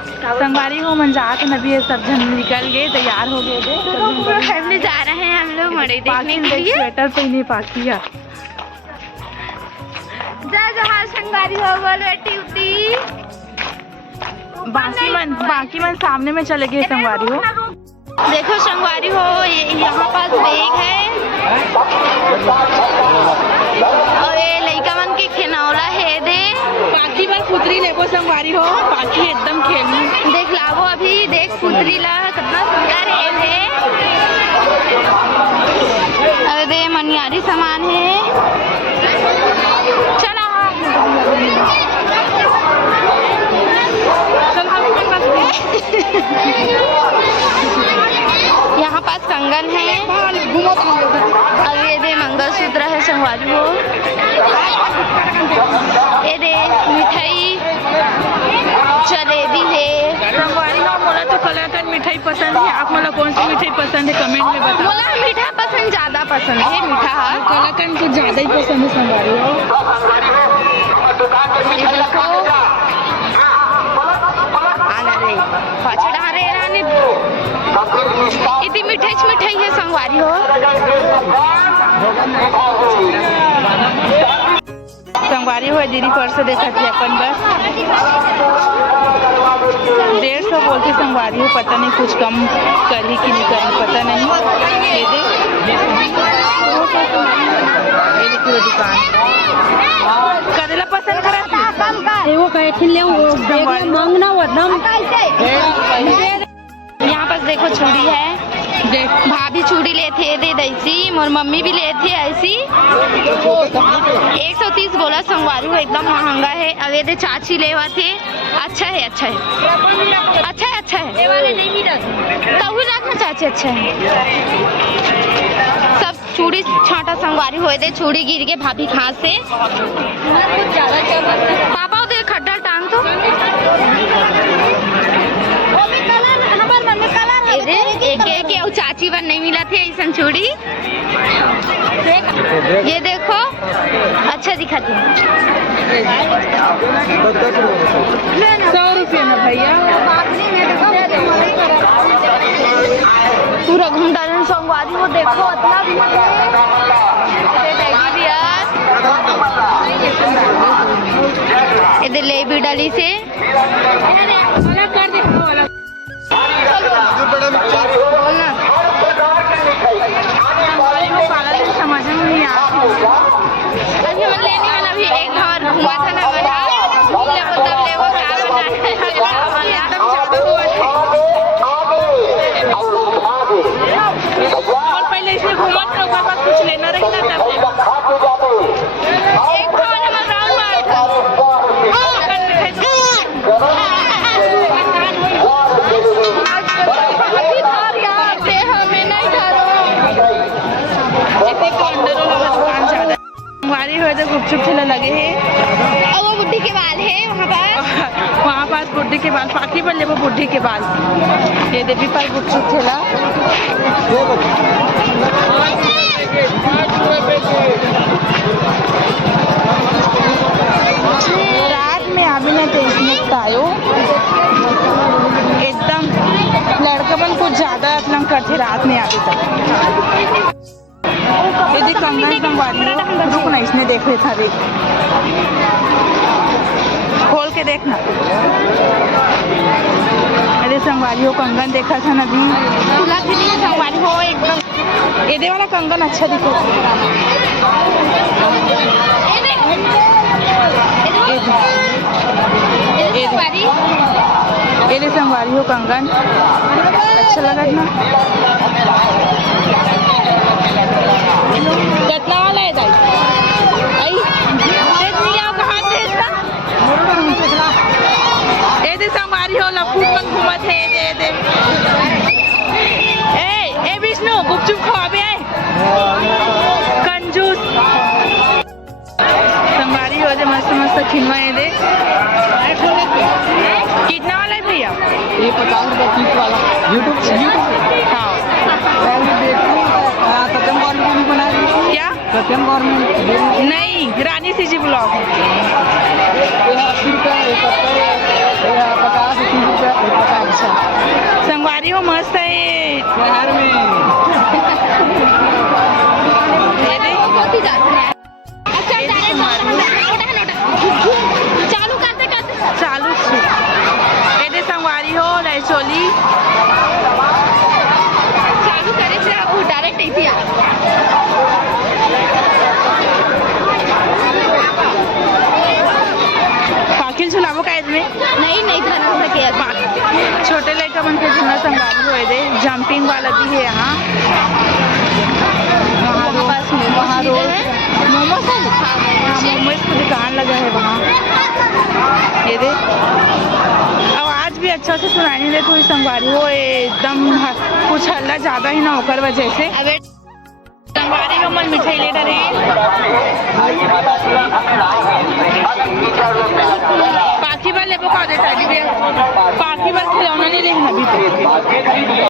संगवारी हो मंजात नबी है, सब जन निकल गए, तैयार हो गए थे। तो पूरा फैमिली जा रहे हैं हम लोग मड़ई देखने के लिए। स्वेटर पहने पाकिया। जय जोहार संगवारी हो, बोल बेटी उठी। बाकी मन सामने में चले गए संगवारी हो। देखो संगवारी हो, यहाँ पास बैग है और ये लड़का मन के खिनौला है दे। बाकी बार पुतरी लेको संगवारी हो, बाकी एकदम खेलनी देख लावो अभी, देख पुतरी ला कितना सुंदर है। अरे मनियारी सामान है। चला यहाँ पास कंगन है और ये दे मंगलसूत्र है संगवारी हो। ये दे मिठाई जलेबी है संगवारी हो। मोला तो कलाकंद मिठाई पसंद है। आप मोला कौन सी मिठाई पसंद है कमेंट में बताओ। मोला मीठा पसंद, ज्यादा पसंद है मीठा। कलाकंद कुछ ज्यादा ही पसंद है संगवारी हो। देखो आना रे पछड़ा रे रानी, इतनी मिठाई है संगवारी हो। संगवारी हो दीदी पर से देखा थी अपन बस 150 बोलते संगवारी हो, पता नहीं कुछ कम करी कि नहीं करी, पता नहीं। ये पूरा दुकान करेला पसंद करा वो कहे थी ले वो मांगना वरदम। यहाँ पास देखो चूड़ी है, भाभी चूड़ी लेते दे दैसी, मोर मम्मी भी लेते ऐसी। 130 बोला संगवारी हो, एकदम महंगा है। अब ये दे चाची लेवा थे। अच्छा है अच्छा है अच्छा है अच्छा है। तभी रखना चाची, अच्छा है। सब चूड़ी छाटा संगवारी हो दे, चूड़ी गिर के भाभी खास से। पापा उधर खड्डा टांग तो एक चाची बन नहीं मिला थे ऐसा चूड़ी। ये देखो अच्छा दिखाती है। 100 रुपये में भैया पूरा घूमता संगवारी हो। देखो इधर ले भी डाली से समझ में नहीं आता। अभी हम लेने वाला भी एक घर घुमा था ना और पहले इसमें घुमा था, उसके बाद कुछ लेना रहता तब एक घर हमारा राउंड मार था। संगवारी हो तो गुपचुप ठेला लगे है और वो बुढ़ी के बाल है वहाँ पास बुढ़ी के बाल पाकी बल्ले वो बुढ़ी के बाल। ये देवी पर गुपचुप ठेला। रात में अभी ना तो इसमें आयो एकदम लड़का बन कुछ ज्यादा अपना करते रात में आगे तक। यदि कंगन संगवारी रुक ना, इसने देख ले था, देख खोल के देखना। अरे संगवारी हो कंगन देखा था ना भी संगवारी हो एकदम। ये वाला कंगन अच्छा दिखा। ये संगवारी हो कंगन अच्छा लगा ना। कितना वाला है दाई? ये दे संगवारी हो लफूट मन घूमत है। दे ए विष्णु गुपचुप खवाबे आए कंजूस। संगवारी हो जो मस्त मस्त खिलवा है दे। कितना वाला है भैया? ये 50 रुपये पीस वाला यूट्यूब। हाँ सत्यम गवर्नमेंट भी बना रही है। क्या सत्यम गवर्नमेंट नहीं, रानी सीजी ब्लॉग। 80 रुपये 70 50 30 रुपये देखो मस्त है ये शहर में ये देख होती जाती है। अच्छा डायरेक्ट चालू करते करते चालू छे ये देख संगवारी हो लहचोली चालू करे से वो डायरेक्ट इथे आ पाकिल झुलावो का इसमें नहीं नहीं था ना सके अभी छोटे लड़का बन के झूला संगवारी हो दे जंपिंग वाला भी है यहाँ वहाँ पास वहाँ मोमोज रोज है मोमोज है मोमोज की दुकान लगा है वहाँ ये दे आवाज भी अच्छा से सुनाई नहीं दे कोई संगवारी हो एकदम कुछ हल्ला ज्यादा ही ना होकर वजह से अबे संगवारी का मन मिठाई ले डरे पाखी बार ले पका दे पाखी बार खिलौना नहीं लेना अभी